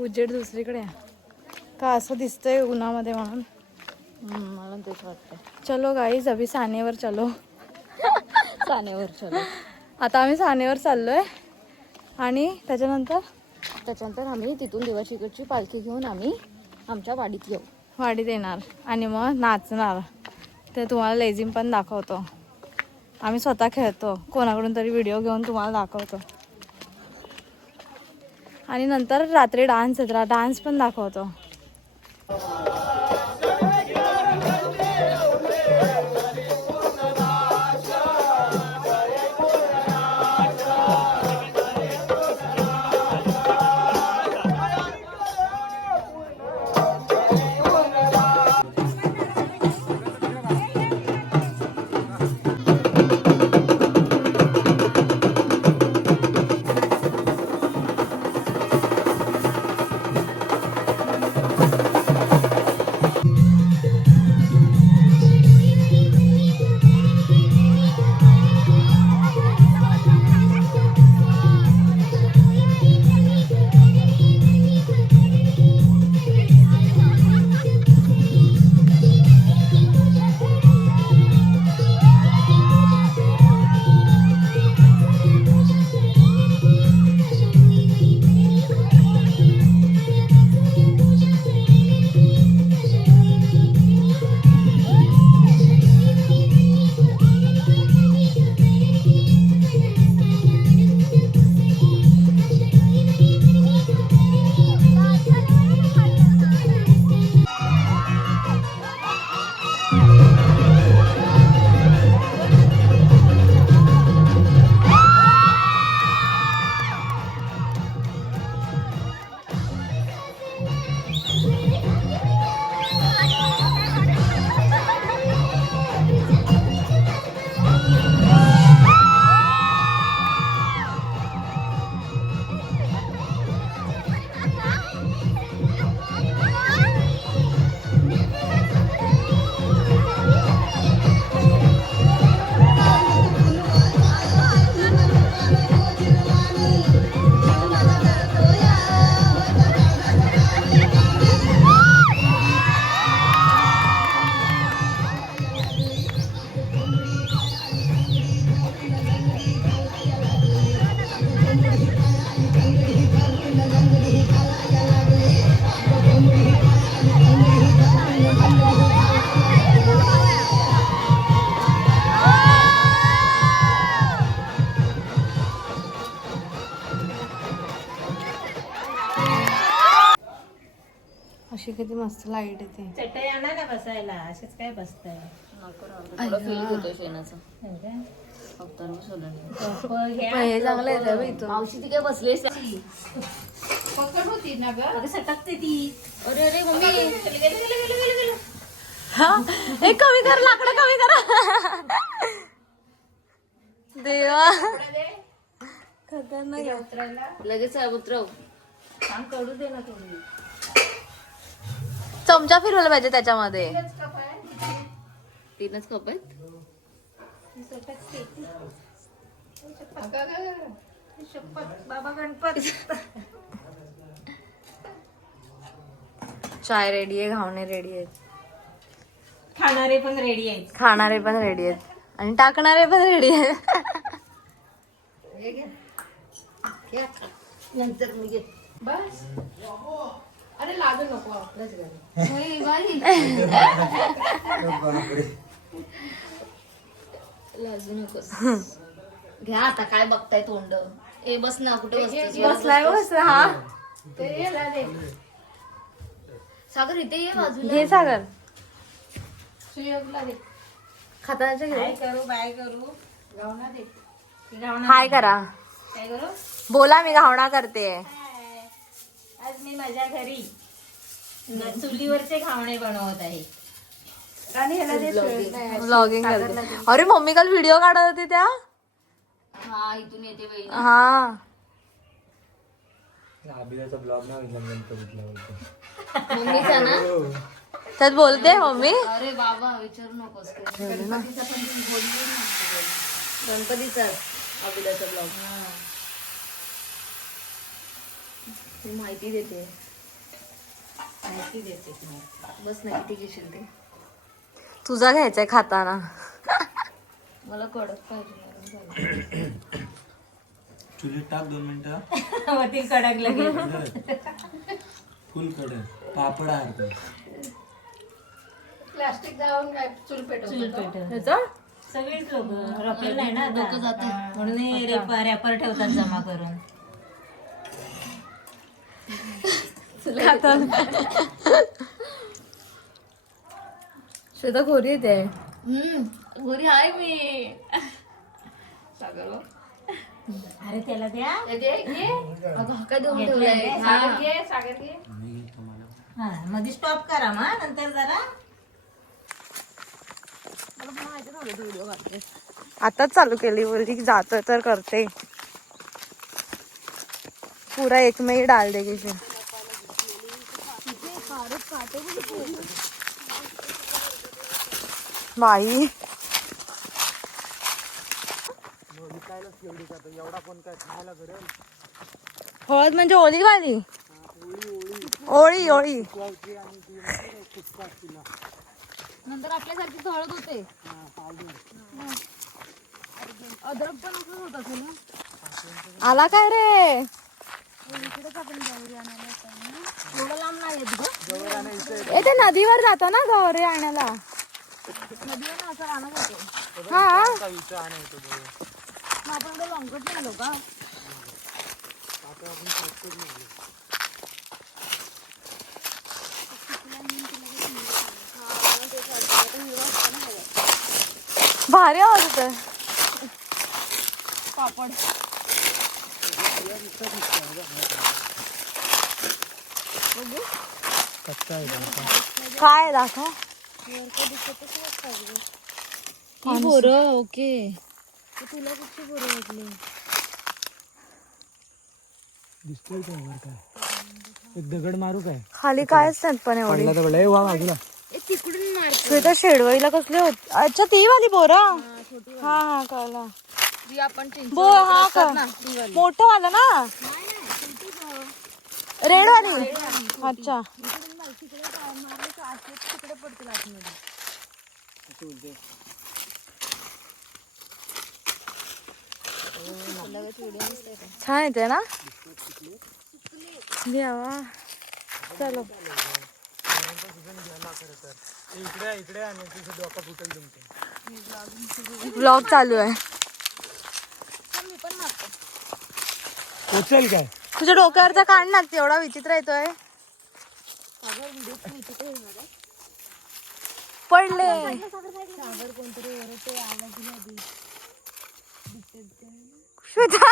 उजेड दुसरीकडे आहे का असं दिसतंय उन्हामध्ये म्हणून मला तेच वाटतं. चलो गाईज अभी सानेवर चलो. सानेवर चलो. आता आम्ही सानेवर चाललोय आणि त्याच्यानंतर आम्ही तिथून देवाची पालखी घेऊन आम्ही आमच्या वाडीत येऊ. वाडीत येणार आणि मग नाचणार. ते तुम्हाला लेझिम पण दाखवतो. आम्ही स्वतः खेळतो, कोणाकडून तरी व्हिडिओ घेऊन तुम्हाला दाखवतो. आणि नंतर रात्री डान्स पण दाखवतो. अशी किती मस्त लाईट येते. चटई आणा ना बसायला. असेच काय बसताय. हे चांगलं येतं बाई इथं. मावशी ती काय बसलीस पकड होती ना ग. सटकते ती. अरे अरे मम्मी हे कमी कर, लाकडं कमी करा. देवा खतरनाक. लगेच उतरव. काम करू दे ना तुम्ही. चमचा फिरवला पाहिजे त्याच्यामध्ये. 3च कप आहेत. बाबा गणपत. चाय रेडी आहे, घावणे रेडी आहेत, खाणारे पण रेडी आहेत. खाणारे पण रेडी आहेत आणि टाकणारे पण रेडी आहेत. नंतर मी घे. बस. अरे लागू नको आपलंच घर. लाजू नकोस. घ्या आता काय बघताय तोंड. ए बस ना. कुठे बसलाय बस. हा सागर इथे ये बाजूला. घे सागर. सुयोगला दे. खातानाच्या काय घेऊ. करू बाय करू. गावना दे. हाय करा. काय करू. बोला मी घावणा करते. आज मी माझ्या घरी चुलीवरचे घावणे बनवत आहे. व्लॉगिंग करते. अरे मम्मी काल व्हिडिओ काढत होती त्या. हा इथून येते बाई. हा अभियाचा ब्लॉग ना बघितला मम्मीचा ना. त्यात बोलते मम्मी. अरे बाबा विचारू नकोस. गणपतीचा पण बोलली ना. गणपतीचा अभियाचा ब्लॉग. माहिती देते. बस ना, किती घेशील ते? तुझा घ्यायचाय खाताना. मला कडक पाहिजे म्हणून झालं. चुलीत टाक 2 मिनिटं. कडक लगे फुल कडक पापड आहे. प्लास्टिक जाऊन काय चूल पेटवतो. सगळीच लोक रॉकेल नाही ना डोकं जातं. आता. म्हणून हे रॅपर ठेवतात जमा करून. श्वेता घोरी येते. घरी आहे मी. सागर हो. अरे त्याला द्या. अगं हा काय देऊन ठेवलाय? सागर घे, सागर घे. हा मध्ये स्टॉप करा मग नंतर जरा. आताच चालू केली बोलली जातोय तर करते. पूरा 1 में डाल देगी फिर. बाई हळद म्हणजे ओली वाली. ओळी ओळी. नंतर आपल्यासारखी हळद होते. अद्रक पण असंच होत असेल ना. आला काय रे. एवढं लांब नाही येत गं. ए ते नदीवर जातो ना गौरी आणायला. नदीवर ना असं राहणार होतो. हा मग आपण एवढं लॉंगकट नाही आलो का? भारी आवाज होतोय. पापड कच्चा आहे काय दाखव. बोरं. ओके, तुला कुठची बोरं वाटली? दिसतोय का वर काय? एक दगड मारू काय? खाली कायच नाही पण एवढी. पडला तर पडला. वा बाजूला. तिकडून मार. श्वेता शेडवईला कसले होत. अच्छा ती वाली बोरा. हा हा कळला. जी आपण बो हा का मोठं वाला ना. रेड वाली. अच्छा तिकडे पडतील आतमध्ये. छान येते ना. घ्यावा चलो. इकडे आणि तुझं डोकं फुटेल तुमचं. ब्लॉग चालू आहे. पोचेल काय? तुझ्या डोक्यावरचा काढ ना. एवढा विचित्र येतोय. पडले. श्वेता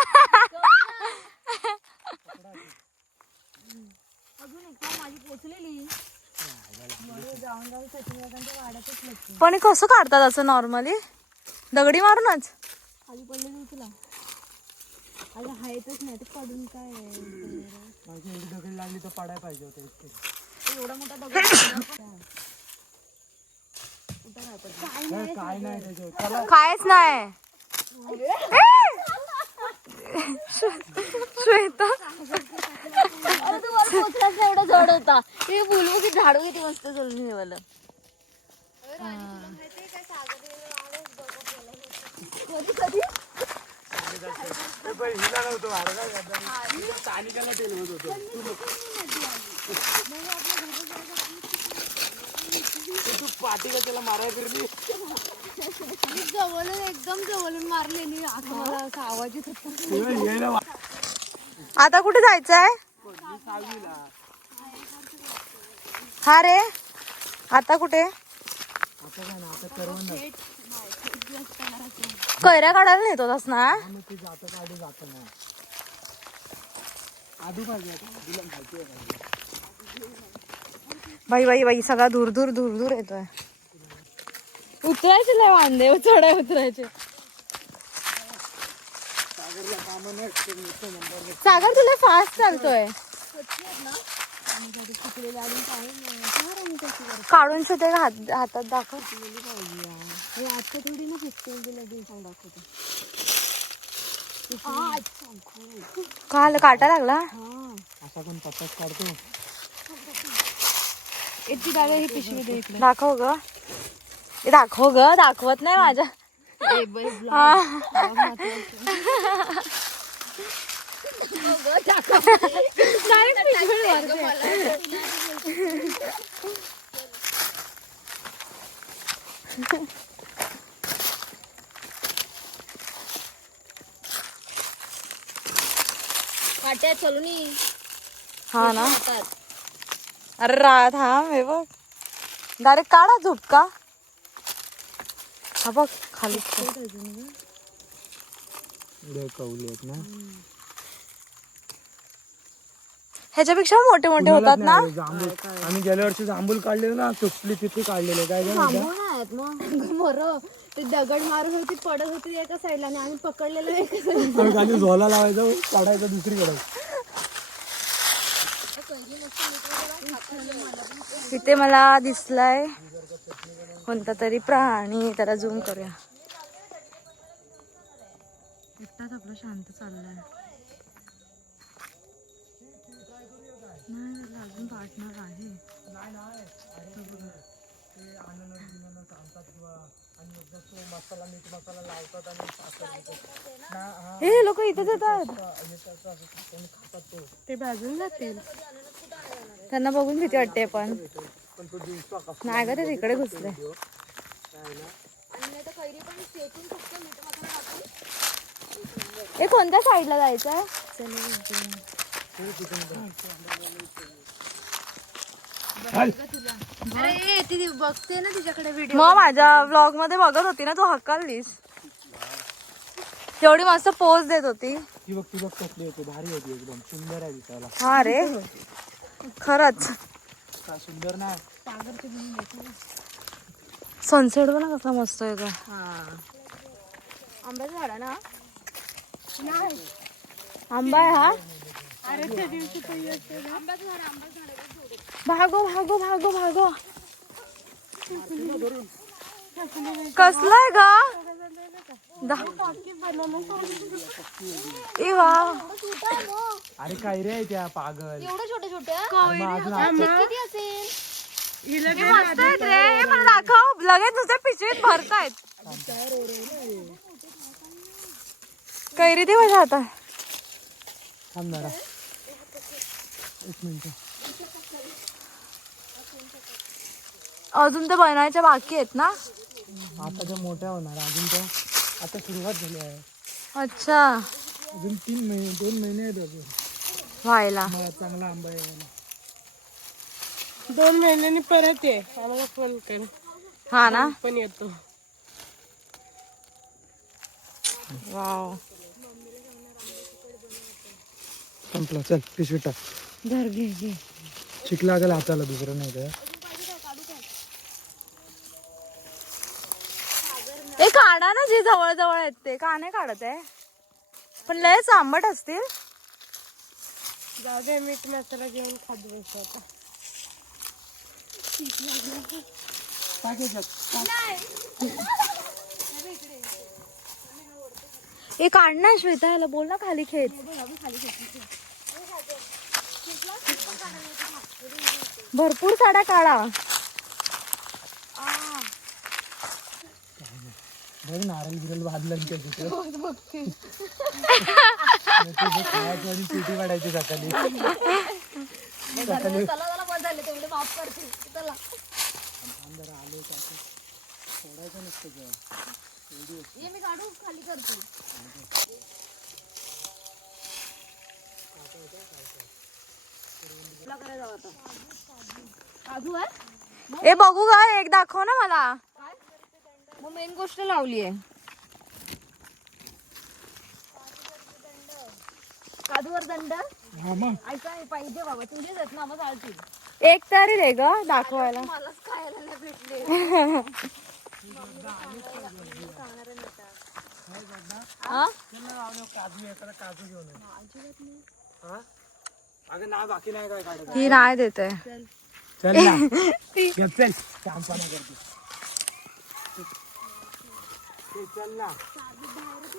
पण हे कसं काढतात असं नॉर्मली दगडी मारूनच. खाली पडले तुला. अरे हायतच नाही ते पडून काय. माझी एवढी दगड लागली तर पडायला पाहिजे होतं इतके. एवढा मोठा दगड. काय नाही त्याच्यावर. कायच नाही. श्वेता अरे तुम्हाला पोचलाच नाही. एवढा जड होता. ते बोलू की झाडू किती मस्त चालून ठेवलं. कधी कधी हिला नव्हतं सानिकाला टेलवत होतो. तू पाठीला त्याला मारायला फिरली. जवळून एकदम जवळून मारलेली. आता मला असा आवाज येत होता. आता कुठे जायचंय. हा रे आता कुठे. कैऱ्या काढायला नेतो तस ना. बाई बाई बाई सगळा दूर दूर दूर दूर येतोय. उतरायचे लय वांदे. चढाय उतरायचे. सागर तुला फास्ट चालतोय. काढून सुद्धा हातात दाखव. आता थोडी ना दाखवतो. काल काटा लागला. असा पण पत्ताच काढतो. दाखव ग, दाखव ग, दाखवत नाही माझ्या. हा. काट्या चलून हा ना. अरे रात हा हे बघ डायरेक्ट काढा झुपका. हा बघ खाली कवली आहेत ना. ह्याच्यापेक्षा मोठे मोठे होतात ना. जांभूळ आम्ही गेल्या वर्षी जांभूळ काढलेले ना, सुटली तिथे काढलेले. काय झालं ते दगड मारत होती, पडत होती एका साईडला आणि आम्ही पकडलेलं एका साईडला. खाली झोला लावायचा, काढायचा दुसरीकडे. इथे मला दिसलाय कोणता तरी प्राणी, त्याला झूम करूया. एकटाच आपलं शांत चाललंय. नाही त्याला अजून पार्टनर आहे. हे लोक इथेच येतात, ते भाजून जातील. त्यांना बघून भीती वाटते. पण नाही का ते तिकडे घुसले. हे कोणत्या साईडला जायचंय? अरे ती बघते ना तिच्याकडे व्हिडिओ. मग माझ्या व्लॉग मध्ये बघत होती ना तू, हक्कालीस. एवढी मस्त पोज देत होती. ती बघ कसली होती, भारी होती, एकदम सुंदर आहे दिसायला. हा रे खरंच काय सुंदर ना. सनसेट पण कसा मस्त आहे. आंब्याचं झाड ना. आंबा आहे हा. अरे त्या दिवशी काही असते ना. भागो भागो भागो भागो. कसलाय ग? अरे काय रे त्या पागल. एवढं छोटे छोटे हिला मस्त आहेत रे. हे मला दाखव. लगेच दुसऱ्या पिशवीत भरतायत. कैरी दे माझ्या हातात. थांब जरा, एक मिनिट. अजून ते बनायच्या बाकी आहेत ना. आता त्या मोठ्या होणार, अजून त्या आता सुरुवात झाली आहे. अच्छा अजून 2 महिने आहेत अजून व्हायला. मला चांगला आंबा यायला. 2 महिन्यांनी परत ये, आम्हाला फोन कर. हा ना. पण येतो. वाव. संपला, चल पिशवी टाक. धर घे घे. चिक लागेल हाताला, दुसरं नाही काय. ए काढा ना, जे जवळ जवळ आहेत ते का नाही काढत आहे. पण लयच आंबट असतील. जाऊ दे, मीठ मसाला घेऊन खात बसू आता. ए काढ ना श्वेता, याला बोल ना खाली खेच. भरपूर साड्या काढा. बघ नारळ बिरल बांधलं तिथे. खायचं आणि पिटी काढायची सकाळी. चला बदलले तेवढे माफ करतील. चला सोडायचं नसतं. ये मी काढू खाली करते. काजू आहे. ए बघू का, एक दाखव ना मला. मग मेन गोष्ट लावली आहे. काजूवर दंड. हा मग ऐका पाहिजे बाबा, तुझेच आहेत ना, मग चालतील. एक तरी दे ग दाखवायला. मलाच खायला नाही भेटले. काजू घेऊन अगं ना, बाकी नाही काय काढत. ही नाही देते. चल ना, चल कामपणा करते. चल ना.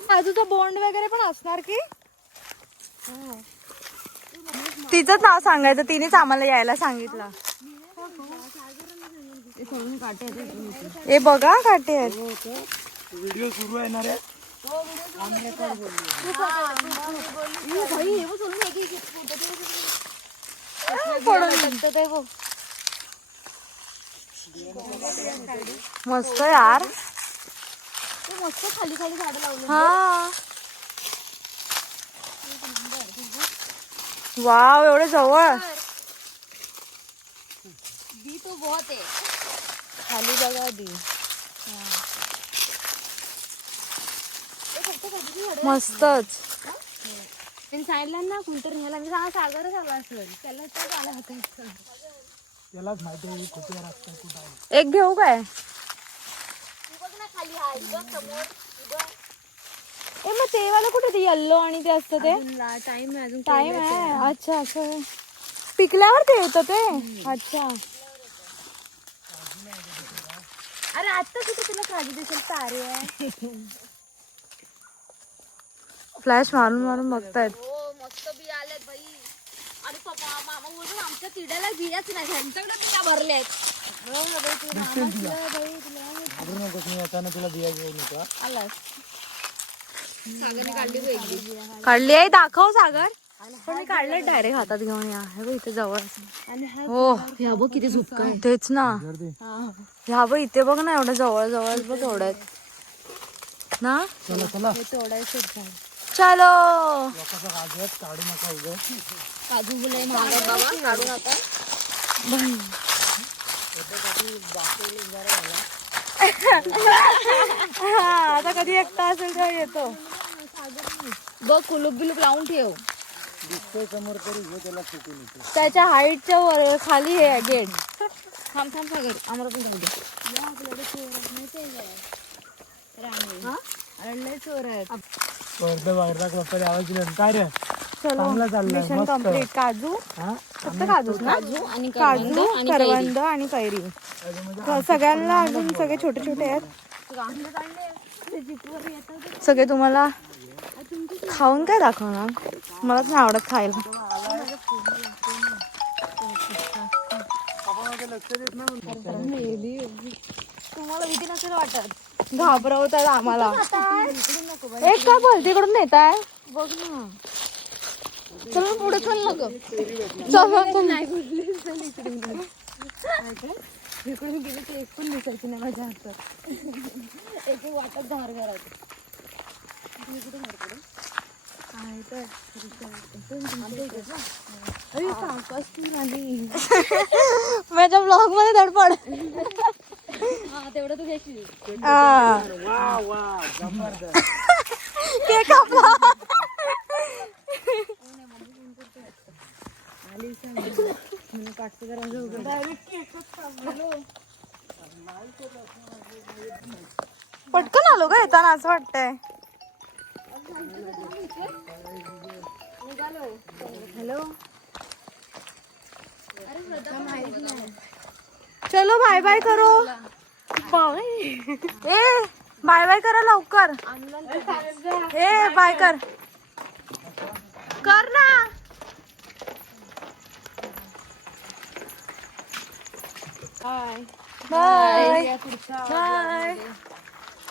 काजूचं बोंड वगैरे पण असणार की. तिचंच नाव सांगायचं, तिनेच आम्हाला यायला सांगितलं. सोडून काटे येते. हे बघा काटे आहेत. व्हिडिओ सुरू आहे ना रे. मस्त यार. मस्त खाली खाली झाडं लावली. हा वाव एवढं जवळ. बी तो बहुत आहे. खाली बघा दी. मस्तच. त्यांनी सांगितलं ना कोणतरी न्यायला मी सागरच आला असेल त्याला तर आला होता. त्यालाच माहिती आहे कुठे रस्ता कुठं आहे. एक घेऊ काय? ए मग ते वाला कुठे ते येल्लो आणि ते असतं ते टाइम आहे अजून. टाइम आहे. अच्छा असं पिकल्यावर ते येतं ते. अच्छा अरे आता कुठे तुला काजू दिसेल तारे आहे. फ्लॅश मारून मारून बघतायत. हो मस्त बी आलेत बाई. अरे पप्पा मामा बोलून आमच्या तिड्याला बियाच नाही ह्यांच्याकडे बिया भरले आहेत. घाबरू नकोस मी येताना तुला बिया घेऊन येतो. सागरने काढली वेगळी. काढली आहे दाखव सागर. पण मी काढले डायरेक्ट हातात घेऊन या. हे बघ इथे जवळ. हो ह्या बघ किती झुपका आहे. तेच ना. ह्या बघ इथे बघ ना एवढं जवळ जवळ बघ एवढ्यात ना. चला चला चलो. लोकांचा काजू आहेत काढू नका उभं. काजू बुले महाग बाबा काढू नका. हा आता कधी एकटा असेल तेव्हा येतो. बघ कुलूप बिलूप लावून ठेव. दिसतोय समोर तरी घे त्याला चुकून येतो. त्याच्या हाईटच्या वर खाली हे गेट. थांब थांब सागर आम्हाला पण जाऊ दे. चोर आहेत. वरदा बाहेरला बाप्पा आवाज दिला काय रे. चलो चांगला चाललाय मिशन मस्त. कम्प्लीट. काजू हा फक्त काजूच ना. काजू आणि काजू करवंद आणि कैरी. सगळ्यांना अजून सगळे छोटे छोटे आहेत. सगळे तुम्हाला खाऊन काय दाखवणार. मलाच नाही आवडत खायला. तुम्हाला भीती नसेल वाटत. घाबरवतात आम्हाला. एक काय भलतीकडून नेताय. बघ ना चल पुढे चल नको. नाही बोलली चल इकडून गेले ते एक पण दिसायची नाही माझ्या हातात. एक वाटत धार घरात. माझ्या ब्लॉग मध्ये धडपड. हा तेवढं तू घ्यायची. वा वा जबरदस्त. केक कापला. पटकन आलो का येताना असं वाटतंय. हॅलो चलो बाय बाय करो. ए बाय बाय करा लवकर. ए बाय कर कर ना. Bye bye bye.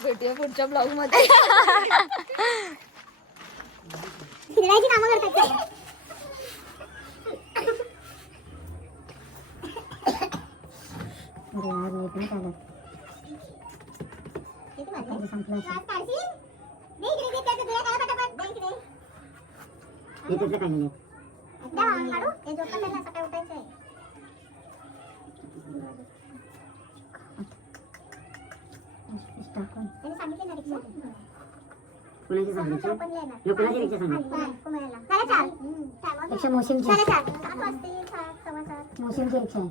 भेटूया पुढच्या ब्लॉग मध्ये. मोशिमची रिक्षा आहे.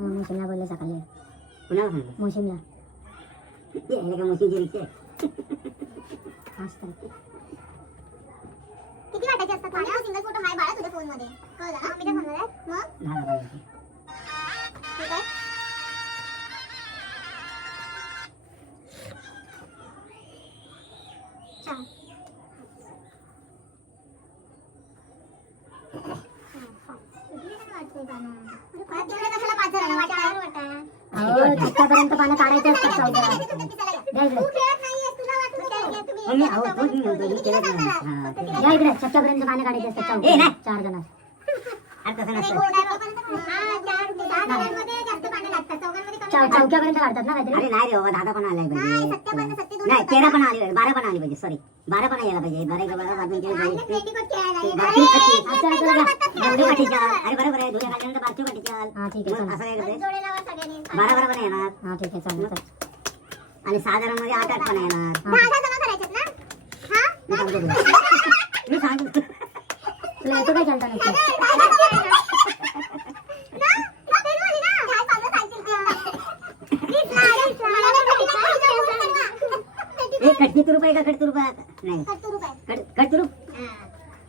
मोशिमला बोलले सकाळी. मोशिमला मोशिमची रिक्षा किती वाटायचे असतात. माझ्या सिंगल फोटो आहे बाळा तुझ्या फोन मध्ये. कळलं ना मी काय म्हणणार आहे मग. ठीक आहे. कशाला 5 जण वाटा. छक्क्यापर्यंत पानं काढायचं असतात चौकात. द्या इकडे. या इकडे छक्क्यापर्यंत पानं काढायची असतात चौकात. 4 जण. चौक्यापर्यंत काढतात ना काहीतरी. अरे नाही रे बाबा 10 पण आलाय पाहिजे नाही 13 पण आली 12 पण आली पाहिजे सॉरी 12 पण यायला पाहिजे 12 वाजून केले पाहिजे अरे बरोबर आहे दुसऱ्या काढल्यानंतर बारची पाठी चाल हा ठीक आहे असं काय करते 12 पण येणार हा ठीक आहे चालेल. आणि 6 जणांमध्ये 8 पण येणार मी सांगतो तुला येतो काय खेळता नसतं. खटकी रुपये का खटकी रुपये नाही खटकी रुप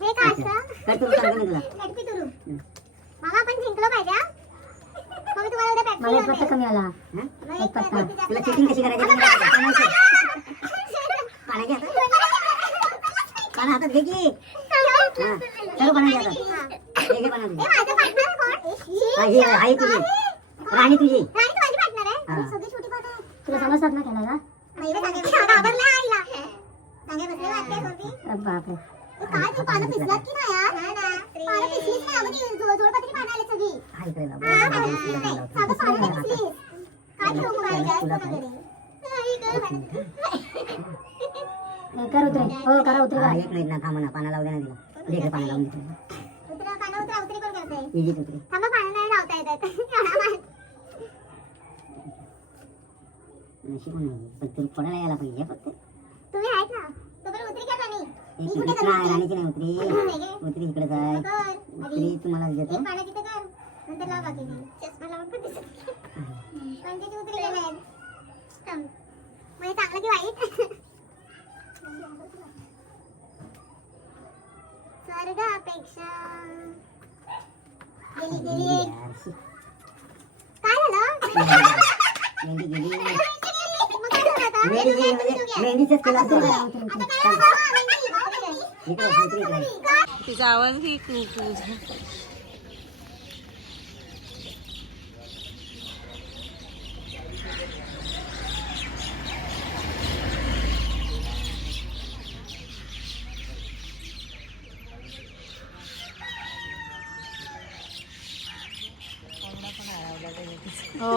हे काय असतं? खटकी रुप सांगतो मी तुला खटपितुरू. मामा आपण जिंकलो पाहिजे हा? मग मी तुम्हाला उद्या practice मला एक करते. पत्ता कमी आला मग एक पत्ता. तुला चेकिंग कशी करायची पाण्याची पाना हातात घे की हा सर्व पाण्याची हातात हे घे पाना हे माझं partner कोण? ही आहे तुझी राणी तुझी राणी तू माझी partner आहे? हा. सगळी छोटी पानं आहेत. तुला समजतात ना खेळायला? महिला घाबरल्या आईला. सांगे बसले वाटते सोबती. अरे बापरे. काय तू पानं पिसलात की नाही यार? पानं पिसलीच नाही अगं ती जोडपत्री पानं आली सगळी. हा इकडे लाव. हा, पानं पिसली नाही. साधं पानं नाही पिसलीस. काय ठोकू राहिली आहेस कोणाकडे? आई गं. हे कर उतरे. हो करा उतरे हा, करा. एक मिनिट ना थांब ना पाना लावू दे ना तिला दे इकडे पाना लावून दे उतरा, पानं उतरा, उतरी कोण करतंय? इजी उतरी थांबा, पानं नाही लावता येत आहेत. शिकून नाही पण तुला पडायला यायला पाहिजे फक्त तुम्ही आहेत ना? तोपर्यंत उतरी का नाही? मी एक कुठे मिनिट करू नाही उतरी? राणीची नाही उतरी उतरी इकडे जाय कर. उतरी तुम्हाला देतो एक पानं तिथं कर. नंतर लाव बाकीची. चष्मा लावून पण दिसत नाही. पण तिची उतरी गेली आहेत. थांब. मग हे चांगलं की वाईट? स्वर्गापेक्षा गेली गेली एक. यार, काय झालं? मेहंदी गेली मग काय झालं आता? मेहंदी गेली म्हणजे मेहंदीचंच केलं असतं मला. आता काय झालं? इकडे उतरी इकडे तिचा आवाज ही खूप हो